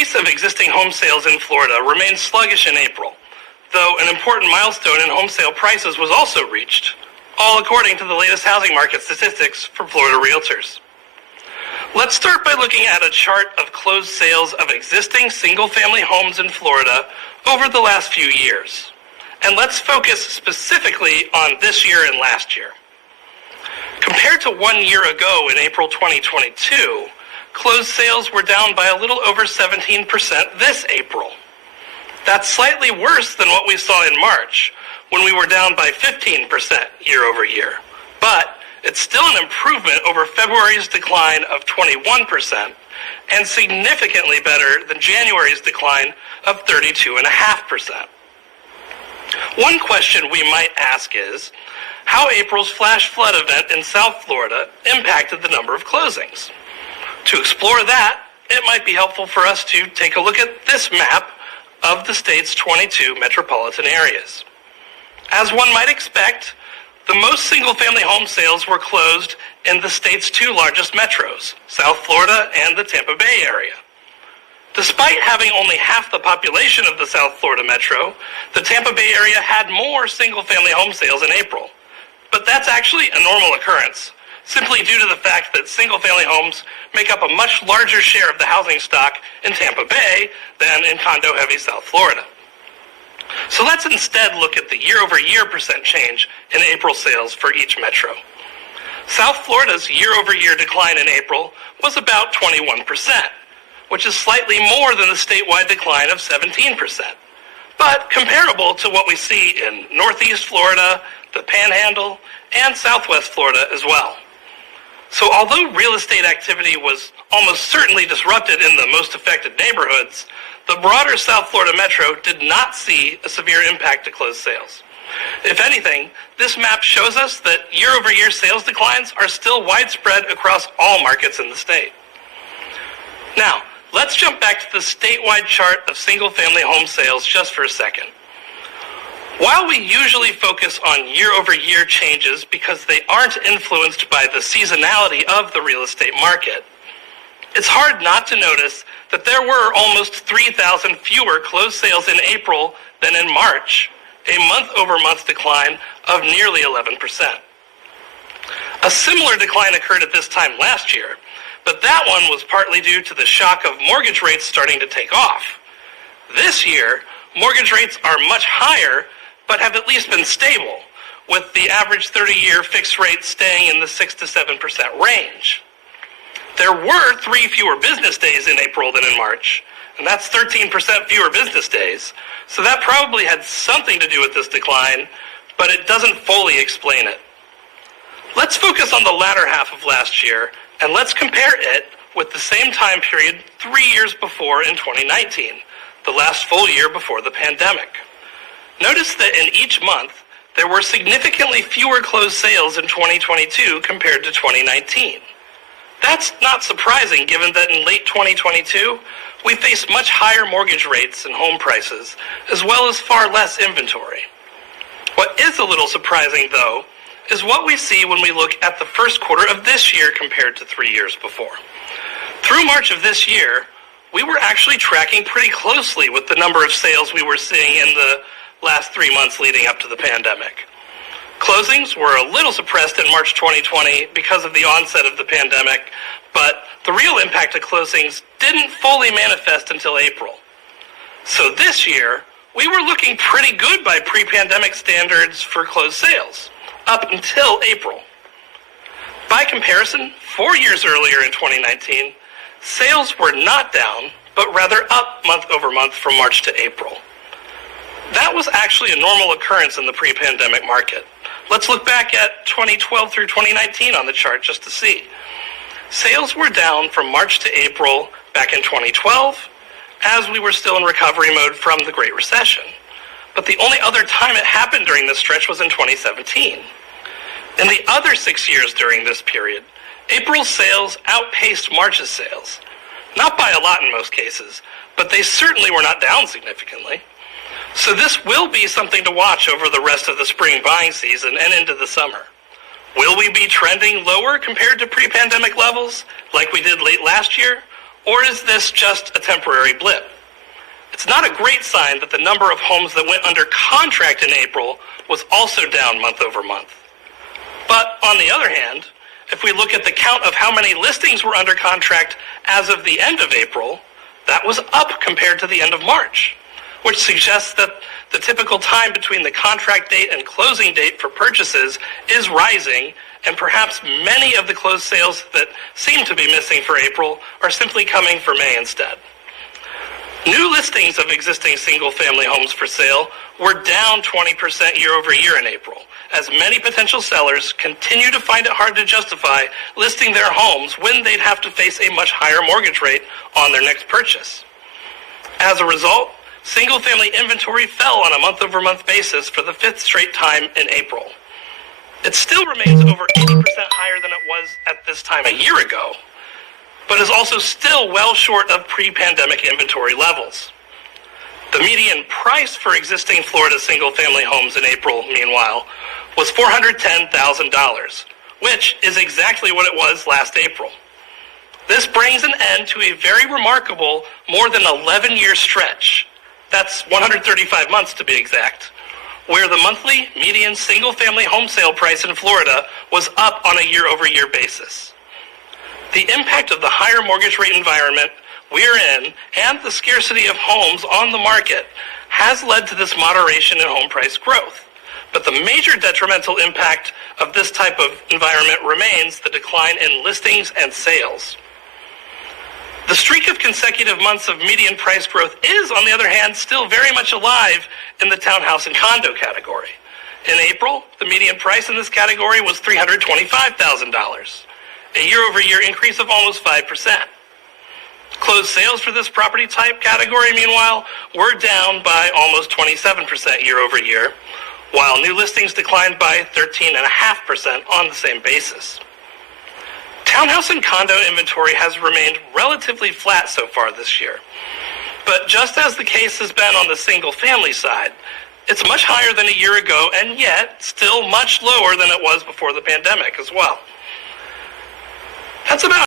pace of existing home sales in Florida remained sluggish in April, though an important milestone in home sale prices was also reached, all according to the latest housing market statistics from Florida Realtors. Let's start by looking at a chart of closed sales of existing single-family homes in Florida over the last few years. And let's focus specifically on this year and last year. Compared to 1 year ago in April 2022, closed sales were down by a little over 17% this April. That's slightly worse than what we saw in March, when we were down by 15% year over year. But it's still an improvement over February's decline of 21% and significantly better than January's decline of 32.5%. One question we might ask is how April's flash flood event in South Florida impacted the number of closings. To explore that, it might be helpful for us to take a look at this map of the state's 22 metropolitan areas. As one might expect, the most single-family home sales were closed in the state's two largest metros, South Florida and the Tampa Bay area. Despite having only half the population of the South Florida metro, the Tampa Bay area had more single-family home sales in April. But that's actually a normal occurrence, simply due to the fact that single-family homes make up a much larger share of the housing stock in Tampa Bay than in condo-heavy South Florida. So let's instead look at the year-over-year percent change in April sales for each metro. South Florida's year-over-year decline in April was about 21%, which is slightly more than the statewide decline of 17%, but comparable to what we see in Northeast Florida, the Panhandle, and Southwest Florida as well. So although real estate activity was almost certainly disrupted in the most affected neighborhoods, the broader South Florida metro did not see a severe impact to closed sales. If anything, this map shows us that year-over-year sales declines are still widespread across all markets in the state. Now, let's jump back to the statewide chart of single-family home sales just for a second. While we usually focus on year-over-year changes because they aren't influenced by the seasonality of the real estate market, it's hard not to notice that there were almost 3,000 fewer closed sales in April than in March, a month-over-month decline of nearly 11%. A similar decline occurred at this time last year, but that one was partly due to the shock of mortgage rates starting to take off. This year, mortgage rates are much higher, but have at least been stable, with the average 30-year fixed rate staying in the 6 to 7% range. There were 3 fewer business days in April than in March, and that's 13% fewer business days, so that probably had something to do with this decline, but it doesn't fully explain it. Let's focus on the latter half of last year, and let's compare it with the same time period 3 years before in 2019, the last full year before the pandemic. Notice that in each month, there were significantly fewer closed sales in 2022 compared to 2019. That's not surprising given that in late 2022, we faced much higher mortgage rates and home prices, as well as far less inventory. What is a little surprising, though, is what we see when we look at the first quarter of this year compared to 3 years before. Through March of this year, we were actually tracking pretty closely with the number of sales we were seeing in the last 3 months leading up to the pandemic. Closings were a little suppressed in March 2020 because of the onset of the pandemic, but the real impact of closings didn't fully manifest until April. So this year, we were looking pretty good by pre-pandemic standards for closed sales, up until April. By comparison, 4 years earlier in 2019, sales were not down, but rather up month over month from March to April. That was actually a normal occurrence in the pre-pandemic market. Let's look back at 2012 through 2019 on the chart just to see. Sales were down from March to April back in 2012, as we were still in recovery mode from the Great Recession. But the only other time it happened during this stretch was in 2017. In the other 6 years during this period, April's sales outpaced March's sales. Not by a lot in most cases, but they certainly were not down significantly. So this will be something to watch over the rest of the spring buying season and into the summer. Will we be trending lower compared to pre-pandemic levels, like we did late last year? Or is this just a temporary blip? It's not a great sign that the number of homes that went under contract in April was also down month over month. But on the other hand, if we look at the count of how many listings were under contract as of the end of April, that was up compared to the end of March, which suggests that the typical time between the contract date and closing date for purchases is rising, and perhaps many of the closed sales that seem to be missing for April are simply coming for May instead. New listings of existing single-family homes for sale were down 20% year over year in April, as many potential sellers continue to find it hard to justify listing their homes when they'd have to face a much higher mortgage rate on their next purchase. As a result, single-family inventory fell on a month-over-month basis for the fifth straight time in April. It still remains over 80% higher than it was at this time a year ago, but is also still well short of pre-pandemic inventory levels. The median price for existing Florida single-family homes in April, meanwhile, was $410,000, which is exactly what it was last April. This brings an end to a very remarkable more than 11-year stretch. That's 135 months to be exact, where the monthly median single-family home sale price in Florida was up on a year-over-year basis. The impact of the higher mortgage rate environment we're in and the scarcity of homes on the market has led to this moderation in home price growth. But the major detrimental impact of this type of environment remains the decline in listings and sales. The streak of consecutive months of median price growth is, on the other hand, still very much alive in the townhouse and condo category. In April, the median price in this category was $325,000, a year-over-year increase of almost 5%. Closed sales for this property type category, meanwhile, were down by almost 27% year-over-year, while new listings declined by 13.5% on the same basis. Townhouse and condo inventory has remained relatively flat so far this year. But just as the case has been on the single-family side, it's much higher than a year ago, and yet still much lower than it was before the pandemic as well. That's about